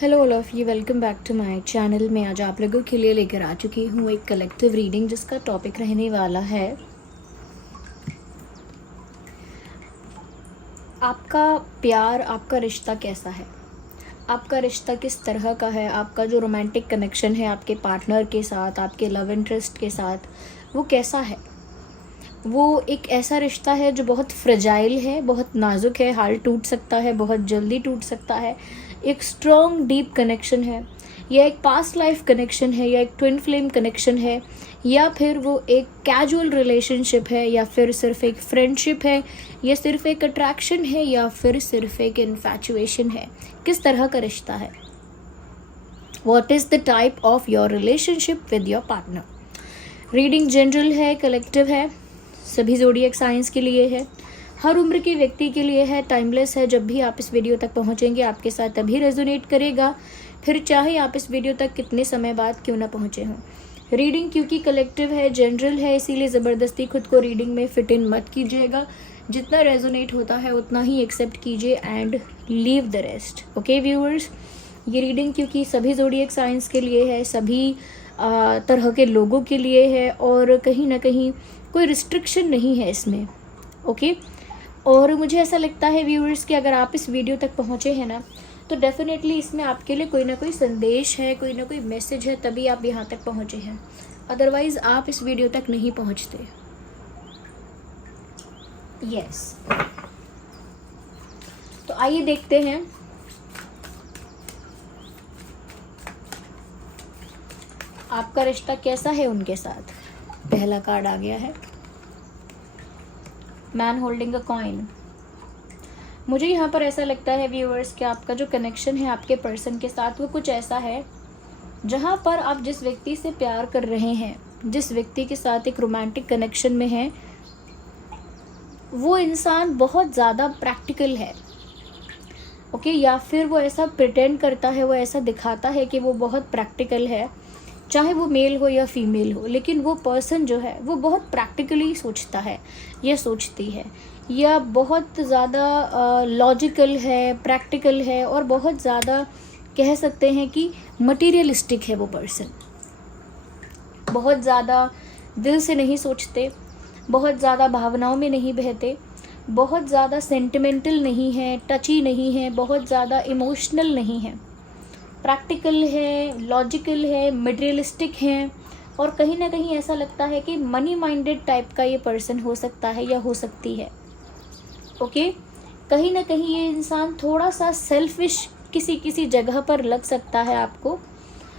Hello all of you, welcome back to my channel. मैं आज आप लोगों के लिए लेकर आ चुकी हूँ एक कलेक्टिव रीडिंग जिसका टॉपिक रहने वाला है आपका प्यार, आपका रिश्ता कैसा है, आपका रिश्ता किस तरह का है, आपका जो रोमांटिक कनेक्शन है आपके पार्टनर के साथ, आपके लव इंटरेस्ट के साथ, वो कैसा है। वो एक ऐसा रिश्ता है जो बहुत फ्रेजाइल है, बहुत नाजुक है, हाल टूट सकता है, बहुत जल्दी टूट सकता है। एक स्ट्रॉन्ग डीप कनेक्शन है, या एक पास्ट लाइफ कनेक्शन है, या एक ट्विन फ्लेम कनेक्शन है, या फिर वो एक कैजुअल रिलेशनशिप है, या फिर सिर्फ एक फ्रेंडशिप है, या सिर्फ एक अट्रैक्शन है, या फिर सिर्फ एक इन्फैचुएशन है। किस तरह का रिश्ता है। What is the type of your relationship with your partner. Reading general है, कलेक्टिव है, सभी ज़ोडिएक साइंस के लिए है, हर उम्र के व्यक्ति के लिए है, टाइमलेस है। जब भी आप इस वीडियो तक पहुंचेंगे आपके साथ तभी रेजोनेट करेगा, फिर चाहे आप इस वीडियो तक कितने समय बाद क्यों ना पहुंचे हों। रीडिंग क्योंकि कलेक्टिव है, जनरल है, इसीलिए ज़बरदस्ती खुद को रीडिंग में फिट इन मत कीजिएगा। जितना रेजोनेट होता है उतना ही एक्सेप्ट कीजिए and leave the rest. Okay viewers, ये रीडिंग क्योंकि सभी ज़ोडिएक साइंस के लिए है, सभी तरह के लोगों के लिए है, और कहीं ना कहीं कोई रिस्ट्रिक्शन नहीं है इसमें। ओके और मुझे ऐसा लगता है व्यूअर्स कि अगर आप इस वीडियो तक पहुँचे हैं ना, तो डेफिनेटली इसमें आपके लिए कोई ना कोई संदेश है, कोई ना कोई मैसेज है, तभी आप यहाँ तक पहुँचे हैं। अदरवाइज़ आप इस वीडियो तक नहीं पहुँचते। यस तो आइए देखते हैं आपका रिश्ता कैसा है उनके साथ। पहला कार्ड आ गया है, मैन होल्डिंग अ कॉइन। मुझे यहाँ पर ऐसा लगता है व्यूअर्स कि आपका जो कनेक्शन है आपके पर्सन के साथ, वो कुछ ऐसा है जहाँ पर आप जिस व्यक्ति से प्यार कर रहे हैं, जिस व्यक्ति के साथ एक रोमांटिक कनेक्शन में है, वो इंसान बहुत ज़्यादा प्रैक्टिकल है। ओके या फिर वो ऐसा प्रिटेंड करता है, वो ऐसा दिखाता है कि वो बहुत प्रैक्टिकल है, चाहे वो मेल हो या फीमेल हो, लेकिन वो पर्सन जो है वो बहुत प्रैक्टिकली सोचता है या सोचती है, या बहुत ज़्यादा लॉजिकल है, प्रैक्टिकल है, और बहुत ज़्यादा कह सकते हैं कि मटीरियलिस्टिक है वो पर्सन। बहुत ज़्यादा दिल से नहीं सोचते, बहुत ज़्यादा भावनाओं में नहीं बहते, बहुत ज़्यादा सेंटिमेंटल नहीं है, टची नहीं है, बहुत ज़्यादा इमोशनल नहीं है, प्रैक्टिकल है, लॉजिकल है, मटेरियलिस्टिक है, और कहीं ना कहीं ऐसा लगता है कि मनी माइंडेड टाइप का ये पर्सन हो सकता है या हो सकती है। ओके कहीं ना कहीं ये इंसान थोड़ा सा सेल्फिश किसी जगह पर लग सकता है आपको।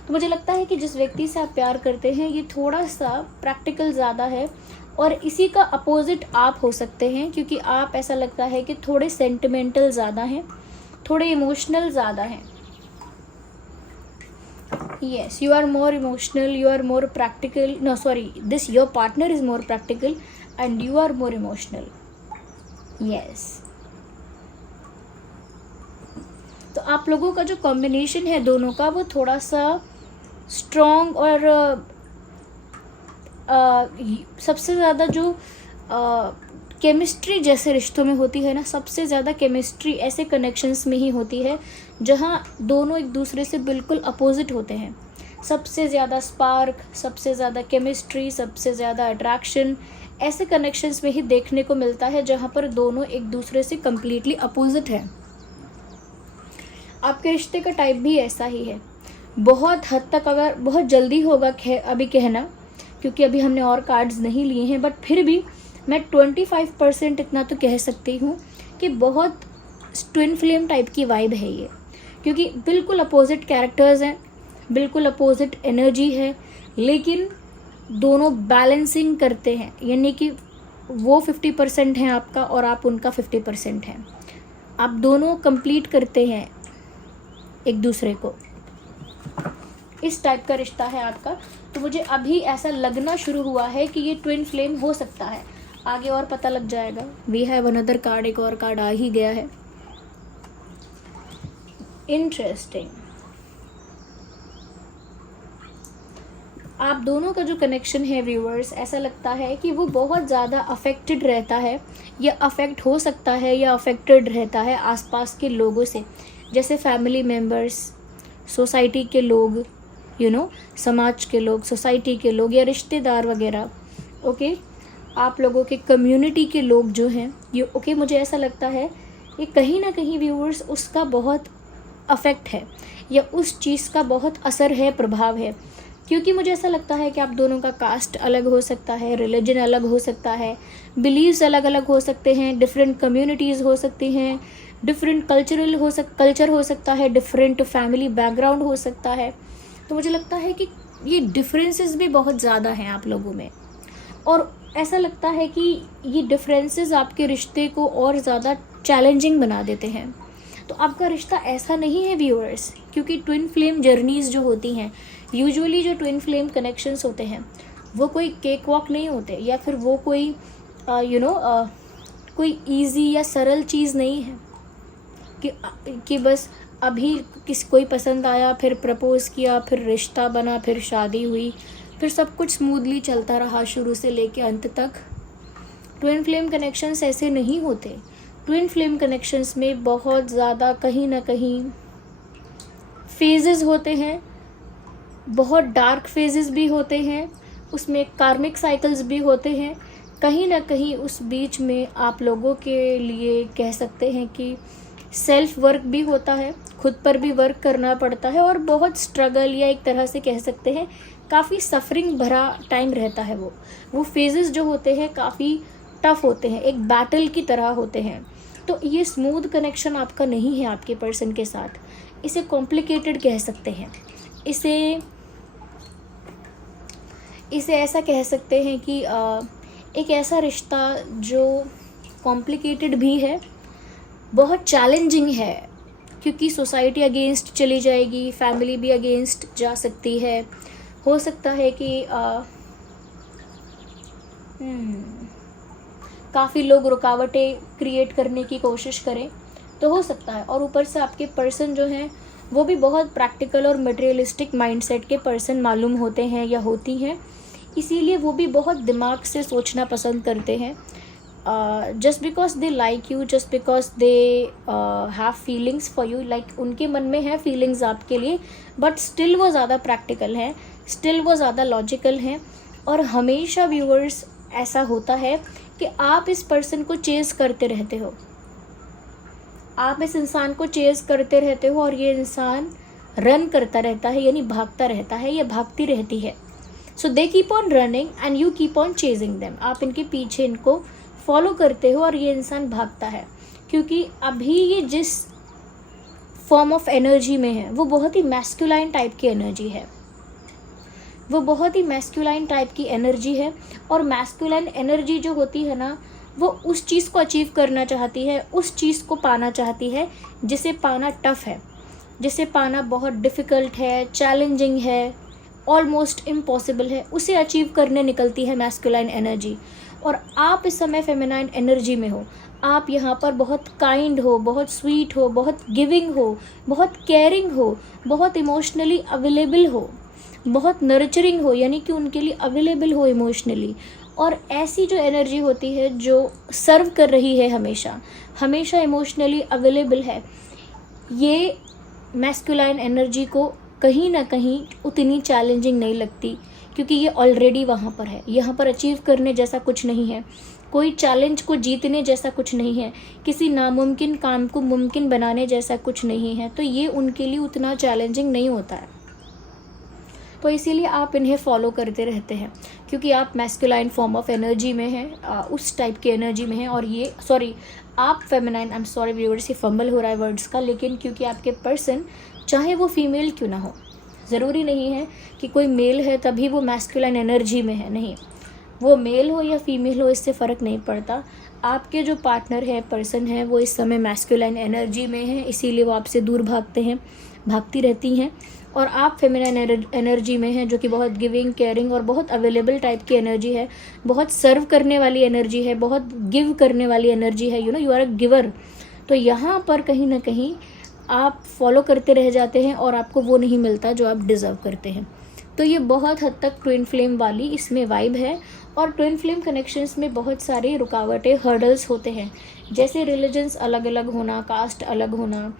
तो मुझे लगता है कि जिस व्यक्ति से आप प्यार करते हैं ये थोड़ा सा प्रैक्टिकल ज़्यादा है, और इसी का अपोजिट आप हो सकते हैं, क्योंकि आप ऐसा लगता है कि थोड़े सेंटिमेंटल ज़्यादा हैं, थोड़े इमोशनल ज़्यादा हैं। Yes, you are more emotional, you are more practical. No, sorry, your partner is more practical and you are more emotional. Yes. तो आप लोगों का जो कॉम्बिनेशन है दोनों का, वो थोड़ा सा स्ट्रॉन्ग, और सबसे ज़्यादा जो केमिस्ट्री जैसे रिश्तों में होती है ना, सबसे ज़्यादा केमिस्ट्री ऐसे कनेक्शंस में ही होती है जहाँ दोनों एक दूसरे से बिल्कुल अपोजिट होते हैं। सबसे ज़्यादा स्पार्क, सबसे ज़्यादा केमिस्ट्री, सबसे ज़्यादा अट्रैक्शन ऐसे कनेक्शंस में ही देखने को मिलता है जहाँ पर दोनों एक दूसरे से कम्प्लीटली अपोजिट हैं। आपके रिश्ते का टाइप भी ऐसा ही है। बहुत हद तक, अगर बहुत जल्दी होगा अभी कहना, क्योंकि अभी हमने और कार्ड्स नहीं लिए हैं, बट फिर भी मैं 25% इतना तो कह सकती हूँ कि बहुत ट्विन फ्लेम टाइप की वाइब है ये, क्योंकि बिल्कुल अपोजिट कैरेक्टर्स हैं, बिल्कुल अपोजिट एनर्जी है, लेकिन दोनों बैलेंसिंग करते हैं, यानी कि वो 50% हैं आपका और आप उनका 50% हैं। आप दोनों कंप्लीट करते हैं एक दूसरे को। इस टाइप का रिश्ता है आपका। तो मुझे अभी ऐसा लगना शुरू हुआ है कि ये ट्विन फ्लेम हो सकता है, आगे और पता लग जाएगा। वी हैव अनदर कार्ड, एक और कार्ड आ ही गया है। इंटरेस्टिंग। आप दोनों का जो कनेक्शन है व्यूअर्स, ऐसा लगता है कि वो बहुत ज़्यादा अफेक्टेड रहता है, या अफेक्ट हो सकता है, या अफेक्टेड रहता है आसपास के लोगों से, जैसे फैमिली मेम्बर्स, सोसाइटी के लोग, समाज के लोग, सोसाइटी के लोग या रिश्तेदार वगैरह, ओके, आप लोगों के कम्युनिटी के लोग जो हैं ये, ओके, मुझे ऐसा लगता है ये कहीं ना कहीं व्यूअर्स उसका बहुत अफेक्ट है या उस चीज़ का बहुत असर है, प्रभाव है। क्योंकि मुझे ऐसा लगता है कि आप दोनों का कास्ट अलग हो सकता है, रिलीजन अलग हो सकता है, बिलीव्स अलग अलग हो सकते हैं, डिफरेंट कम्युनिटीज़ हो सकती हैं, डिफरेंट कल्चर हो सकता है, डिफरेंट फैमिली बैकग्राउंड हो सकता है। तो मुझे लगता है कि ये डिफरेंसेस भी बहुत ज़्यादा हैं आप लोगों में, और ऐसा लगता है कि ये डिफरेंसेस आपके रिश्ते को और ज़्यादा चैलेंजिंग बना देते हैं। तो आपका रिश्ता ऐसा नहीं है व्यूअर्स, क्योंकि ट्विन फ्लेम जर्नीज़ जो होती हैं, यूजुअली जो ट्विन फ्लेम कनेक्शंस होते हैं वो कोई केक वॉक नहीं होते, या फिर वो कोई कोई इजी या सरल चीज़ नहीं है कि बस अभी कोई पसंद आया, फिर प्रपोज़ किया, फिर रिश्ता बना, फिर शादी हुई, फिर सब कुछ स्मूथली चलता रहा शुरू से लेके अंत तक। ट्विन फ्लेम कनेक्शंस ऐसे नहीं होते। ट्विन फ्लेम कनेक्शंस में बहुत ज़्यादा कहीं ना कहीं फेजेस होते हैं, बहुत डार्क फेजेस भी होते हैं, उसमें कार्मिक साइकिल्स भी होते हैं। कहीं ना कहीं उस बीच में आप लोगों के लिए कह सकते हैं कि सेल्फ वर्क भी होता है, खुद पर भी वर्क करना पड़ता है, और बहुत स्ट्रगल या एक तरह से कह सकते हैं काफ़ी सफरिंग भरा टाइम रहता है। वो फेजेस जो होते हैं काफ़ी टफ होते हैं, एक बैटल की तरह होते हैं। तो ये स्मूथ कनेक्शन आपका नहीं है आपके पर्सन के साथ, इसे कॉम्प्लिकेटेड कह सकते हैं, इसे ऐसा कह सकते हैं कि एक ऐसा रिश्ता जो कॉम्प्लिकेटेड भी है, बहुत चैलेंजिंग है, क्योंकि सोसाइटी अगेंस्ट चली जाएगी, फैमिली भी अगेंस्ट जा सकती है। हो सकता है कि काफ़ी लोग रुकावटें क्रिएट करने की कोशिश करें, तो हो सकता है। और ऊपर से आपके पर्सन जो हैं वो भी बहुत प्रैक्टिकल और मटेरियलिस्टिक माइंडसेट के पर्सन मालूम होते हैं या होती हैं, इसीलिए वो भी बहुत दिमाग से सोचना पसंद करते हैं। Just because they like you, just because they have feelings for you, like उनके मन में है फीलिंग्स आपके लिए, बट स्टिल वो ज़्यादा प्रैक्टिकल हैं, स्टिल वो ज़्यादा लॉजिकल हैं। और हमेशा व्यूअर्स ऐसा होता है कि आप इस पर्सन को चेज़ करते रहते हो, आप इस इंसान को चेज़ करते रहते हो, और ये इंसान रन करता रहता है, यानी भागता रहता है या भागती रहती है। So they keep on running and you keep on chasing them, आप इनके पीछे इनको फॉलो करते हो और ये इंसान भागता है, क्योंकि अभी ये जिस फॉर्म ऑफ एनर्जी में है वो बहुत ही मैस्कुलाइन टाइप की एनर्जी है, वो बहुत ही मैस्कुलाइन टाइप की एनर्जी है। और मैस्कुलाइन एनर्जी जो होती है ना, वो उस चीज़ को अचीव करना चाहती है, उस चीज़ को पाना चाहती है जिसे पाना टफ है, जिसे पाना बहुत डिफ़िकल्ट है, चैलेंजिंग है, ऑलमोस्ट इम्पॉसिबल है, उसे अचीव करने निकलती है मैस्कुलाइन एनर्जी। और आप इस समय फेमिनाइन एनर्जी में हो, आप यहाँ पर बहुत काइंड हो, बहुत स्वीट हो, बहुत गिविंग हो, बहुत केयरिंग हो, बहुत इमोशनली अवेलेबल हो, बहुत नर्चरिंग हो, यानी कि उनके लिए अवेलेबल हो इमोशनली। और ऐसी जो एनर्जी होती है जो सर्व कर रही है, हमेशा हमेशा इमोशनली अवेलेबल है, ये मैस्कुलाइन एनर्जी को कहीं ना कहीं उतनी चैलेंजिंग नहीं लगती, क्योंकि ये ऑलरेडी वहाँ पर है। यहाँ पर अचीव करने जैसा कुछ नहीं है, कोई चैलेंज को जीतने जैसा कुछ नहीं है, किसी नामुमकिन काम को मुमकिन बनाने जैसा कुछ नहीं है। तो ये उनके लिए उतना चैलेंजिंग नहीं होता है, तो इसीलिए आप इन्हें फॉलो करते रहते हैं, क्योंकि आप मैस्कुलाइन फॉर्म ऑफ एनर्जी में हैं, उस टाइप की एनर्जी में हैं। और ये आप feminine, I am sorry viewers, ये फंबल हो रहा है वर्ड्स का, लेकिन क्योंकि आपके पर्सन चाहे वो फीमेल क्यों ना हो, ज़रूरी नहीं है कि कोई मेल है तभी वो मैस्कुलाइन एनर्जी में है, नहीं, वो मेल हो या फीमेल हो इससे फ़र्क नहीं पड़ता। आपके जो पार्टनर है, पर्सन है, वो इस समय मैस्कुलाइन एनर्जी में है, इसीलिए वो आपसे दूर भागते हैं, भागती रहती हैं। और आप फेमिनाइन एनर्जी में हैं, जो कि बहुत गिविंग, केयरिंग और बहुत अवेलेबल टाइप की एनर्जी है, बहुत सर्व करने वाली एनर्जी है, बहुत गिव करने वाली एनर्जी है, यू आर अ गिवर। तो यहाँ पर कहीं ना कहीं आप फॉलो करते रह जाते हैं और आपको वो नहीं मिलता जो आप डिज़र्व करते हैं। तो ये बहुत हद तक ट्विन फ्लेम वाली इसमें वाइब है। और ट्विन फ्लेम कनेक्शंस में बहुत सारी रुकावटें, हर्डल्स होते हैं, जैसे रिलीजन्स अलग अलग होना, कास्ट अलग होना,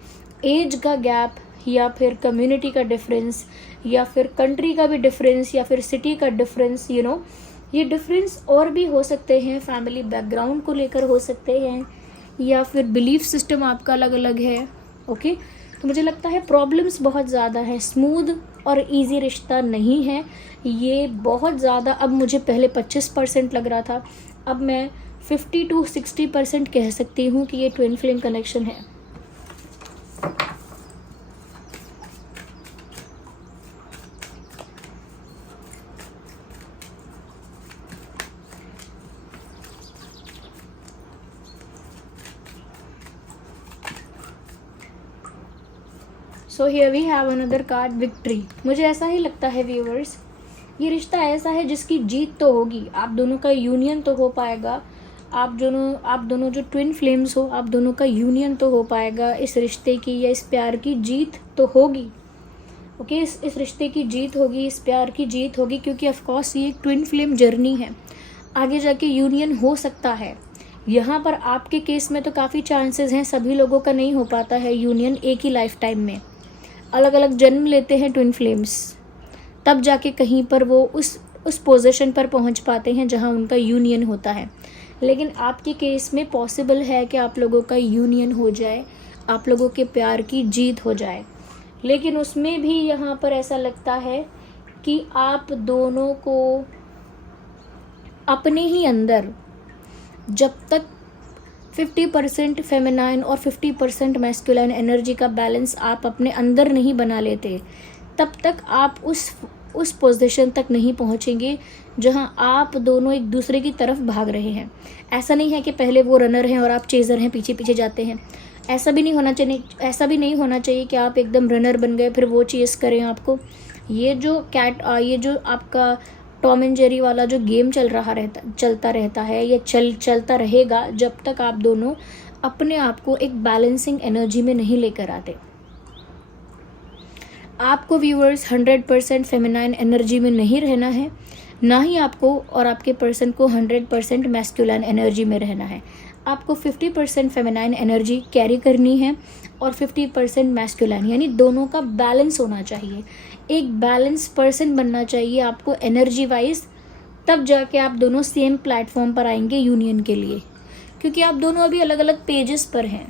एज का गैप, या फिर कम्युनिटी का डिफरेंस, या फिर कंट्री का भी डिफरेंस, या फिर सिटी का डिफरेंस, ये डिफरेंस और भी हो सकते हैं, फैमिली बैकग्राउंड को लेकर हो सकते हैं, या फिर बिलीफ सिस्टम आपका अलग अलग है। ओके, तो मुझे लगता है प्रॉब्लम्स बहुत ज़्यादा है, स्मूथ और इजी रिश्ता नहीं है ये, बहुत ज़्यादा। अब मुझे पहले 25% लग रहा था, अब मैं 50 to 60% कह सकती हूँ कि ये ट्विन फ्लेम कनेक्शन है। So here we have another card, victory. मुझे ऐसा ही लगता है व्यूअर्स, ये रिश्ता ऐसा है जिसकी जीत तो होगी, आप दोनों का यूनियन तो हो पाएगा, आप दोनों जो ट्विन फ्लेम्स हो, आप दोनों का यूनियन तो हो पाएगा, इस रिश्ते की या इस प्यार की जीत तो होगी। ओके, इस रिश्ते की जीत होगी, इस प्यार की जीत होगी, क्योंकि ऑफकोर्स ये एक ट्विन फ्लेम जर्नी है, आगे जाके यूनियन हो सकता है। यहाँ पर आपके केस में तो काफ़ी चांसेस हैं, सभी लोगों का नहीं हो पाता है यूनियन एक ही लाइफ टाइम में, अलग अलग जन्म लेते हैं ट्विन फ्लेम्स, तब जाके कहीं पर वो उस पोजीशन पर पहुंच पाते हैं जहां उनका यूनियन होता है। लेकिन आपके केस में पॉसिबल है कि आप लोगों का यूनियन हो जाए, आप लोगों के प्यार की जीत हो जाए, लेकिन उसमें भी यहाँ पर ऐसा लगता है कि आप दोनों को अपने ही अंदर जब तक 50% फेमिनाइन और 50% मैस्कुलाइन एनर्जी का बैलेंस आप अपने अंदर नहीं बना लेते, तब तक आप उस पोजीशन तक नहीं पहुंचेंगे जहां आप दोनों एक दूसरे की तरफ भाग रहे हैं। ऐसा नहीं है कि पहले वो रनर हैं और आप चेजर हैं, पीछे पीछे जाते हैं, ऐसा भी नहीं होना चाहिए कि आप एकदम रनर बन गए फिर वो चेस करें आपको। ये जो आपका टॉम एंड जेरी वाला जो गेम चलता रहता है, ये चलता रहेगा जब तक आप दोनों अपने आप को एक बैलेंसिंग एनर्जी में नहीं लेकर आते। आपको व्यूअर्स 100% फेमिनाइन एनर्जी में नहीं रहना है, ना ही आपको और आपके पर्सन को 100% मैस्कुलाइन एनर्जी में रहना है। आपको 50% फेमिनाइन एनर्जी कैरी करनी है और 50% मैस्कुलाइन, यानी दोनों का बैलेंस होना चाहिए, एक बैलेंस पर्सन बनना चाहिए आपको एनर्जी वाइज, तब जाके आप दोनों सेम प्लेटफॉर्म पर आएंगे यूनियन के लिए, क्योंकि आप दोनों अभी अलग अलग पेजेस पर हैं।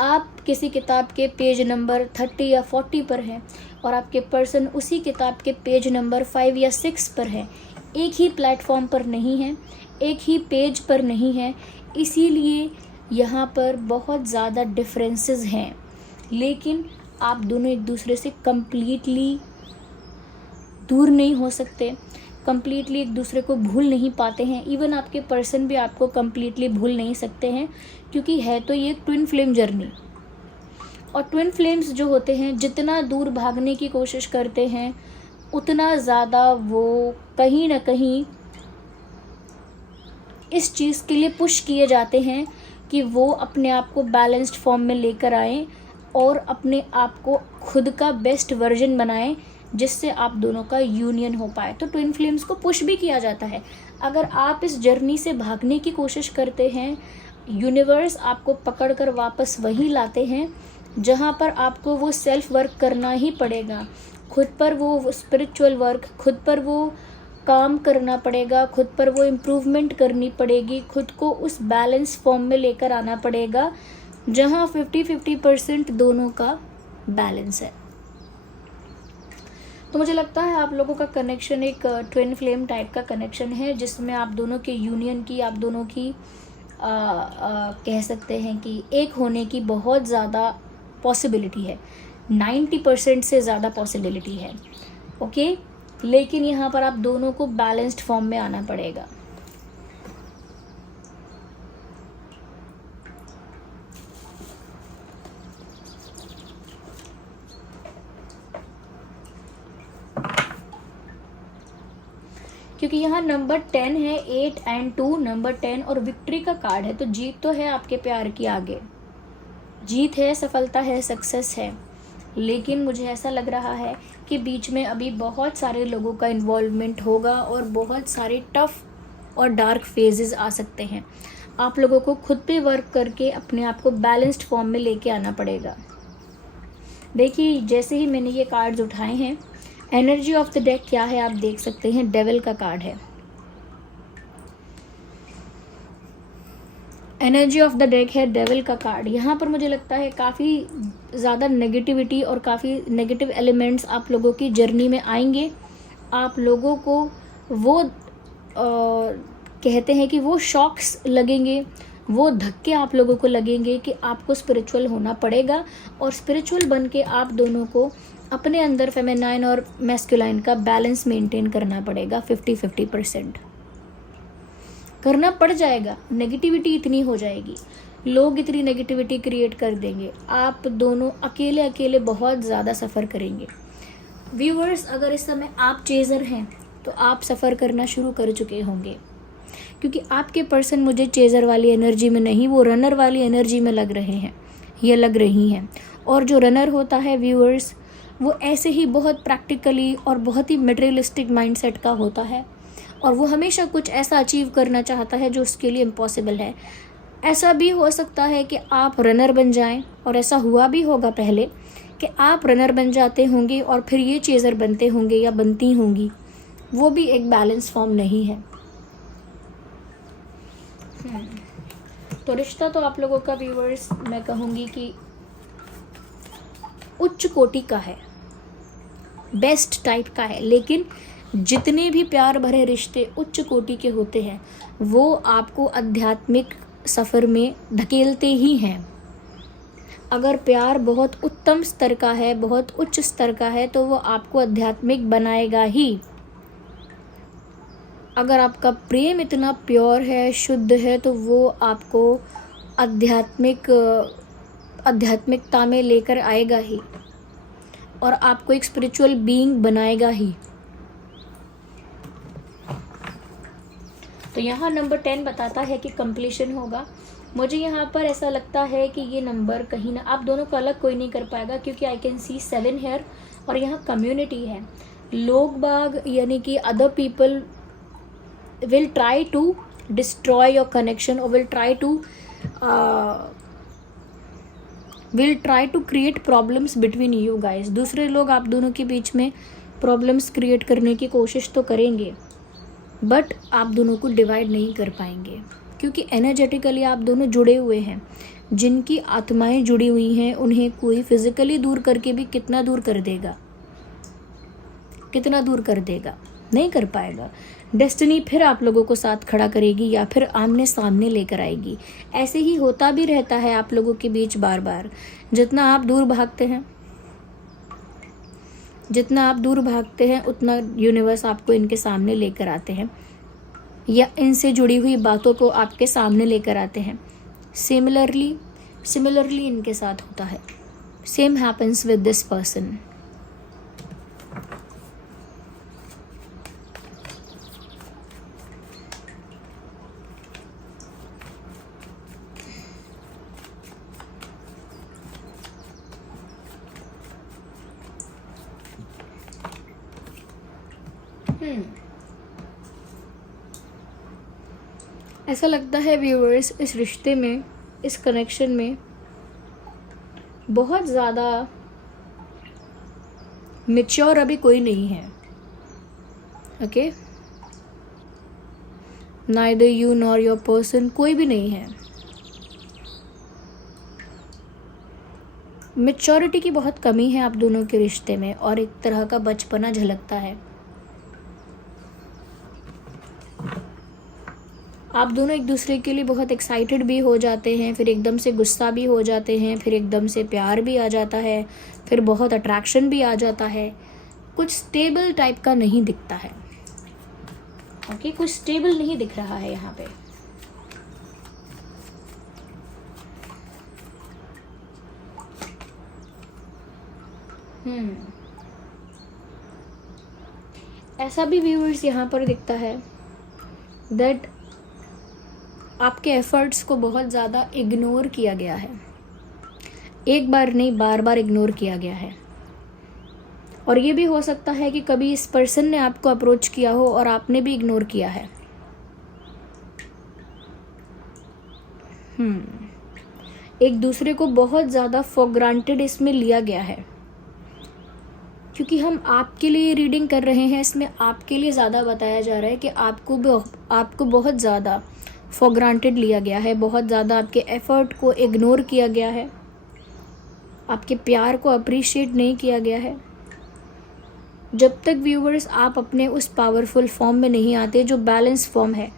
आप किसी किताब के पेज नंबर 30 या 40 पर हैं और आपके पर्सन उसी किताब के पेज नंबर 5 या 6 पर है, एक ही प्लेटफॉर्म पर नहीं है, एक ही पेज पर नहीं है, इसीलिए यहाँ पर बहुत ज़्यादा डिफरेंसेस हैं, लेकिन आप दोनों एक दूसरे से कम्प्लीटली दूर नहीं हो सकते, कम्प्लीटली एक दूसरे को भूल नहीं पाते हैं। इवन आपके पर्सन भी आपको कम्प्लीटली भूल नहीं सकते हैं, क्योंकि है तो ये ट्विन फ्लेम जर्नी। और ट्विन फ्लेम्स जो होते हैं, जितना दूर भागने की कोशिश करते हैं उतना ज़्यादा वो कहीं ना कहीं इस चीज़ के लिए पुश किए जाते हैं कि वो अपने आप को बैलेंस्ड फॉर्म में लेकर आएँ और अपने आप को खुद का बेस्ट वर्जन बनाएं, जिससे आप दोनों का यूनियन हो पाए। तो ट्विन फ्लेम्स को पुश भी किया जाता है। अगर आप इस जर्नी से भागने की कोशिश करते हैं, यूनिवर्स आपको पकड़कर वापस वहीं लाते हैं जहां पर आपको वो सेल्फ वर्क करना ही पड़ेगा, खुद पर वो स्पिरिचुअल वर्क, खुद पर वो काम करना पड़ेगा, खुद पर वो इम्प्रूवमेंट करनी पड़ेगी, खुद को उस बैलेंस फॉर्म में लेकर आना पड़ेगा जहां 50-50% दोनों का बैलेंस है। तो मुझे लगता है आप लोगों का कनेक्शन एक ट्विन फ्लेम टाइप का कनेक्शन है, जिसमें आप दोनों के यूनियन की, आप दोनों की कह सकते हैं कि एक होने की बहुत ज़्यादा पॉसिबिलिटी है, 90% से ज़्यादा पॉसिबिलिटी है। ओके, लेकिन यहाँ पर आप दोनों को बैलेंस्ड फॉर्म में आना पड़ेगा। क्योंकि यहाँ नंबर 10 है, 8 and 2, नंबर 10 और विक्ट्री का कार्ड है, तो जीत तो है आपके प्यार की, आगे जीत है, सफलता है, सक्सेस है। लेकिन मुझे ऐसा लग रहा है कि बीच में अभी बहुत सारे लोगों का इन्वॉल्वमेंट होगा और बहुत सारे टफ और डार्क फेजेस आ सकते हैं। आप लोगों को खुद पे वर्क करके अपने आप को बैलेंस्ड फॉर्म में लेके आना पड़ेगा। देखिए जैसे ही मैंने ये कार्ड्स उठाए हैं, एनर्जी ऑफ द डेक क्या है आप देख सकते हैं, डेविल का कार्ड है। एनर्जी ऑफ द डेक है डेविल का कार्ड। यहाँ पर मुझे लगता है काफ़ी ज़्यादा नेगेटिविटी और काफ़ी नेगेटिव एलिमेंट्स आप लोगों की जर्नी में आएंगे। आप लोगों को वो कहते हैं कि वो शॉक्स लगेंगे, वो धक्के आप लोगों को लगेंगे कि आपको स्पिरिचुअल होना पड़ेगा, और स्पिरिचुअल बन के आप दोनों को अपने अंदर फेमिनाइन और मैस्कुलाइन का बैलेंस मेंटेन करना पड़ेगा। 50-50% करना पड़ जाएगा। नेगेटिविटी इतनी हो जाएगी, लोग इतनी नेगेटिविटी क्रिएट कर देंगे, आप दोनों अकेले अकेले बहुत ज़्यादा सफ़र करेंगे। व्यूअर्स, अगर इस समय आप चेज़र हैं तो आप सफ़र करना शुरू कर चुके होंगे, क्योंकि आपके पर्सन मुझे चेज़र वाली एनर्जी में नहीं, वो रनर वाली एनर्जी में लग रहे हैं या लग रही हैं। और जो रनर होता है व्यूअर्स, वो ऐसे ही बहुत प्रैक्टिकली और बहुत ही मटेरियलिस्टिक माइंडसेट का होता है, और वो हमेशा कुछ ऐसा अचीव करना चाहता है जो उसके लिए इम्पॉसिबल है। ऐसा भी हो सकता है कि आप रनर बन जाएं, और ऐसा हुआ भी होगा पहले कि आप रनर बन जाते होंगे और फिर ये चेज़र बनते होंगे या बनती होंगी। वो भी एक बैलेंस फॉर्म नहीं है। तो रिश्ता तो आप लोगों का व्यूअर्स मैं कहूँगी कि उच्च कोटि का है, बेस्ट टाइप का है। लेकिन जितने भी प्यार भरे रिश्ते उच्च कोटि के होते हैं वो आपको आध्यात्मिक सफ़र में धकेलते ही हैं। अगर प्यार बहुत उत्तम स्तर का है, बहुत उच्च स्तर का है, तो वो आपको आध्यात्मिक बनाएगा ही। अगर आपका प्रेम इतना प्योर है, शुद्ध है, तो वो आपको आध्यात्मिकता में लेकर आएगा ही, और आपको एक स्पिरिचुअल बीइंग बनाएगा ही। तो यहाँ नंबर 10 बताता है कि कंप्लीशन होगा। मुझे यहाँ पर ऐसा लगता है कि ये नंबर कहीं ना, आप दोनों को अलग कोई नहीं कर पाएगा, क्योंकि आई कैन सी 7 हेयर, और यहाँ कम्युनिटी है। लोग बाग यानी कि other people will try to destroy your connection, और will try to create problems between you guys. दूसरे लोग आप दोनों के बीच में प्रॉब्लम्स क्रिएट करने की कोशिश तो करेंगे, बट आप दोनों को डिवाइड नहीं कर पाएंगे, क्योंकि एनर्जेटिकली आप दोनों जुड़े हुए हैं। जिनकी आत्माएं जुड़ी हुई हैं उन्हें कोई फिजिकली दूर करके भी कितना दूर कर देगा, नहीं कर पाएगा। डेस्टिनी फिर आप लोगों को साथ खड़ा करेगी या फिर आमने सामने लेकर आएगी। ऐसे ही होता भी रहता है आप लोगों के बीच बार बार। जितना आप दूर भागते हैं उतना यूनिवर्स आपको इनके सामने लेकर आते हैं, या इनसे जुड़ी हुई बातों को आपके सामने लेकर आते हैं। सिमिलरली इनके साथ होता है। Same happens with this person. ऐसा लगता है व्यूअर्स, इस रिश्ते में, इस कनेक्शन में बहुत ज़्यादा मैच्योर अभी कोई नहीं है। Okay, neither you nor your person, कोई भी नहीं है। मैच्योरिटी की बहुत कमी है आप दोनों के रिश्ते में, और एक तरह का बचपना झलकता है। आप दोनों एक दूसरे के लिए बहुत एक्साइटेड भी हो जाते हैं, फिर एकदम से गुस्सा भी हो जाते हैं, फिर एकदम से प्यार भी आ जाता है, फिर बहुत अट्रैक्शन भी आ जाता है। कुछ स्टेबल टाइप का नहीं दिखता है। ओके, कुछ स्टेबल नहीं दिख रहा है यहाँ पे। ऐसा भी व्यूअर्स यहाँ पर दिखता है दैट आपके एफर्ट्स को बहुत ज़्यादा इग्नोर किया गया है। एक बार नहीं, बार बार इग्नोर किया गया है। और ये भी हो सकता है कि कभी इस पर्सन ने आपको अप्रोच किया हो और आपने भी इग्नोर किया है। एक दूसरे को बहुत ज़्यादा फॉर ग्रांटेड इसमें लिया गया है। क्योंकि हम आपके लिए रीडिंग कर रहे हैं, इसमें आपके लिए ज़्यादा बताया जा रहा है कि आपको बहुत ज़्यादा फॉर ग्रांटेड लिया गया है, बहुत ज़्यादा आपके एफर्ट को इग्नोर किया गया है, आपके प्यार को अप्रिशिएट नहीं किया गया है। जब तक व्यूवर्स आप अपने उस पावरफुल फॉर्म में नहीं आते जो बैलेंस फॉर्म है,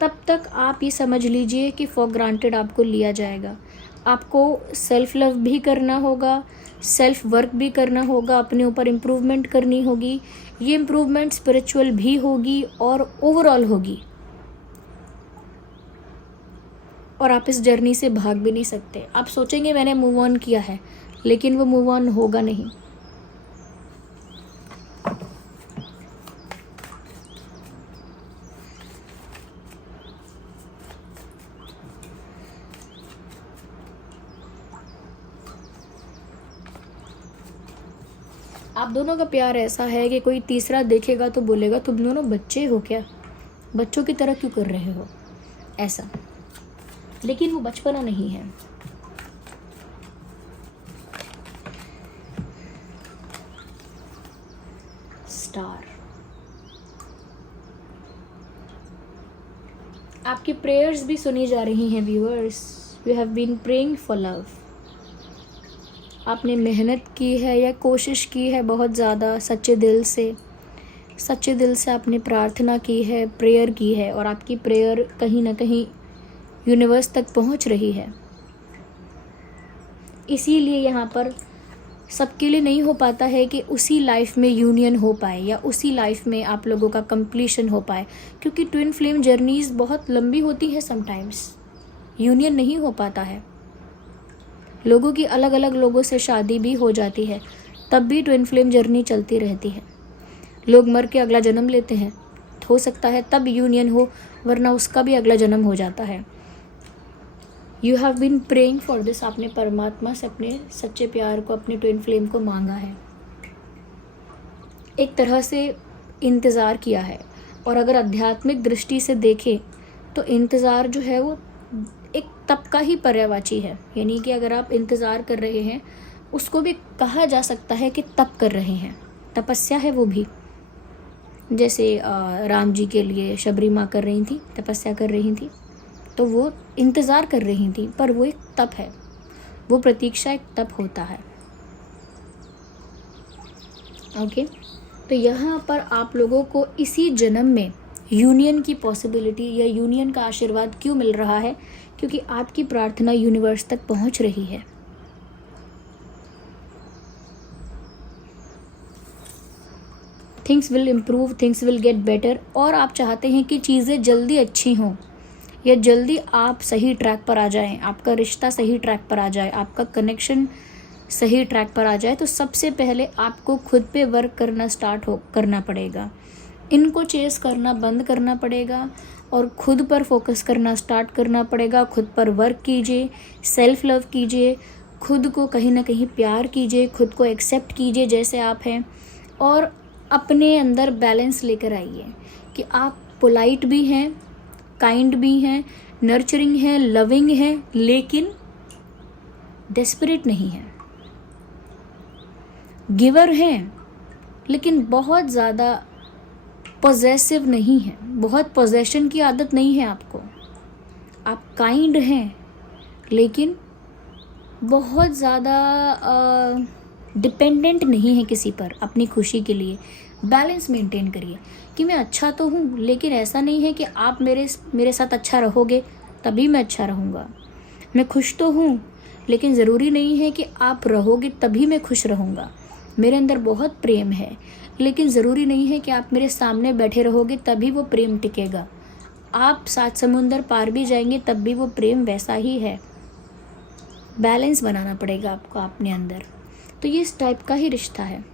तब तक आप ये समझ लीजिए कि फॉर ग्रांटेड आपको लिया जाएगा। आपको सेल्फ लव भी करना होगा, सेल्फ वर्क भी करना होगा, अपने ऊपर इम्प्रूवमेंट करनी होगी। ये इम्प्रूवमेंट स्पिरिचुअल भी होगी और ओवरऑल होगी, और आप इस जर्नी से भाग भी नहीं सकते। आप सोचेंगे मैंने मूव ऑन किया है, लेकिन वो मूव ऑन होगा नहीं। आप दोनों का प्यार ऐसा है कि कोई तीसरा देखेगा तो बोलेगा तुम दोनों बच्चे हो क्या, बच्चों की तरह क्यों कर रहे हो ऐसा। लेकिन वो बचपना नहीं है। स्टार, आपकी प्रेयर्स भी सुनी जा रही हैं viewers. You have been praying for love. आपने मेहनत की है या कोशिश की है बहुत ज़्यादा, सच्चे दिल से आपने प्रार्थना की है, प्रेयर की है, और आपकी प्रेयर कहीं ना कहीं यूनिवर्स तक पहुंच रही है। इसीलिए यहाँ पर सबके लिए नहीं हो पाता है कि उसी लाइफ में यूनियन हो पाए या उसी लाइफ में आप लोगों का कंप्लीशन हो पाए, क्योंकि ट्विन फ्लेम जर्नीज़ बहुत लंबी होती है। समटाइम्स यूनियन नहीं हो पाता है। लोगों की अलग अलग लोगों से शादी भी हो जाती है, तब भी ट्विन फ्लेम जर्नी चलती रहती है। लोग मर के अगला जन्म लेते हैं, हो सकता है तब यूनियन हो, वरना उसका भी अगला जन्म हो जाता है। You have been praying for this. आपने परमात्मा से अपने सच्चे प्यार को, अपने ट्विन फ्लेम को मांगा है, एक तरह से इंतज़ार किया है। और अगर आध्यात्मिक दृष्टि से देखें तो इंतज़ार जो है वो एक तप का ही पर्यायवाची है। यानी कि अगर आप इंतज़ार कर रहे हैं, उसको भी कहा जा सकता है कि तप कर रहे हैं, तपस्या है वो भी। जैसे राम जी के लिए शबरी माँ कर रही थी, तपस्या कर रही थी, तो वो इंतज़ार कर रही थी, पर वो एक तप है, वो प्रतीक्षा एक तप होता है। ओके, तो यहाँ पर आप लोगों को इसी जन्म में यूनियन की पॉसिबिलिटी या यूनियन का आशीर्वाद क्यों मिल रहा है? क्योंकि आपकी प्रार्थना यूनिवर्स तक पहुँच रही है। Things will improve, things will get better, और आप चाहते हैं कि चीज़ें जल्दी अच्छी हों या जल्दी आप सही ट्रैक पर आ जाएं, आपका रिश्ता सही ट्रैक पर आ जाए, आपका कनेक्शन सही ट्रैक पर आ जाए। तो सबसे पहले आपको खुद पे वर्क करना पड़ेगा। इनको चेस करना बंद करना पड़ेगा और खुद पर फोकस करना स्टार्ट करना पड़ेगा। खुद पर वर्क कीजिए, सेल्फ लव कीजिए, खुद को कहीं ना कहीं प्यार कीजिए, खुद को एक्सेप्ट कीजिए जैसे आप हैं, और अपने अंदर बैलेंस लेकर आइए कि आप पोलाइट भी हैं, काइंड भी हैं, नर्चरिंग हैं, लविंग हैं, लेकिन डेस्परेट नहीं हैं। गिवर हैं, लेकिन बहुत ज़्यादा पॉजेसिव नहीं है, बहुत पॉजेशन की आदत नहीं है आपको। आप काइंड हैं, लेकिन बहुत ज़्यादा डिपेंडेंट नहीं है किसी पर अपनी खुशी के लिए। बैलेंस मेंटेन करिए कि मैं अच्छा तो हूँ, लेकिन ऐसा नहीं है कि आप मेरे साथ अच्छा रहोगे तभी मैं अच्छा रहूँगा। मैं खुश तो हूँ, लेकिन ज़रूरी नहीं है कि आप रहोगे तभी मैं खुश रहूँगा। मेरे अंदर बहुत प्रेम है, लेकिन ज़रूरी नहीं है कि आप मेरे सामने बैठे रहोगे तभी वो प्रेम टिकेगा। आप 7 समुंदर पार भी जाएंगे तब भी वो प्रेम वैसा ही है। बैलेंस बनाना पड़ेगा आपको अपने अंदर। तो ये इस टाइप का ही रिश्ता है।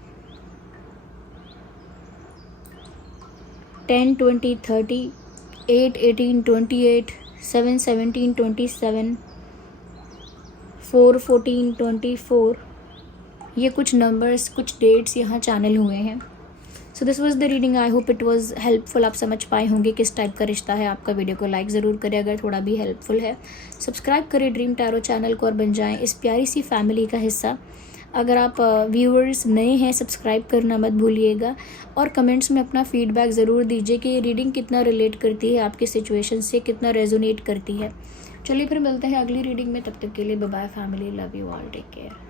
10, 20, 30, 8, 18, 28, 7, 17, 27, 4, 14, 24, ये कुछ नंबर्स, कुछ डेट्स यहाँ चैनल हुए हैं। So this was the reading. I hope it was helpful. आप समझ पाए होंगे किस टाइप का रिश्ता है आपका। वीडियो को लाइक ज़रूर करें अगर थोड़ा भी हेल्पफुल है। सब्सक्राइब करें ड्रीम टैरो चैनल को और बन जाएं इस प्यारी सी फैमिली का हिस्सा। अगर आप व्यूअर्स नए हैं, सब्सक्राइब करना मत भूलिएगा और कमेंट्स में अपना फीडबैक ज़रूर दीजिए कि ये रीडिंग कितना रिलेट करती है आपकी सिचुएशन से, कितना रेजोनेट करती है। चलिए फिर मिलते हैं अगली रीडिंग में, तब तक के लिए bye bye family, love you all, take care.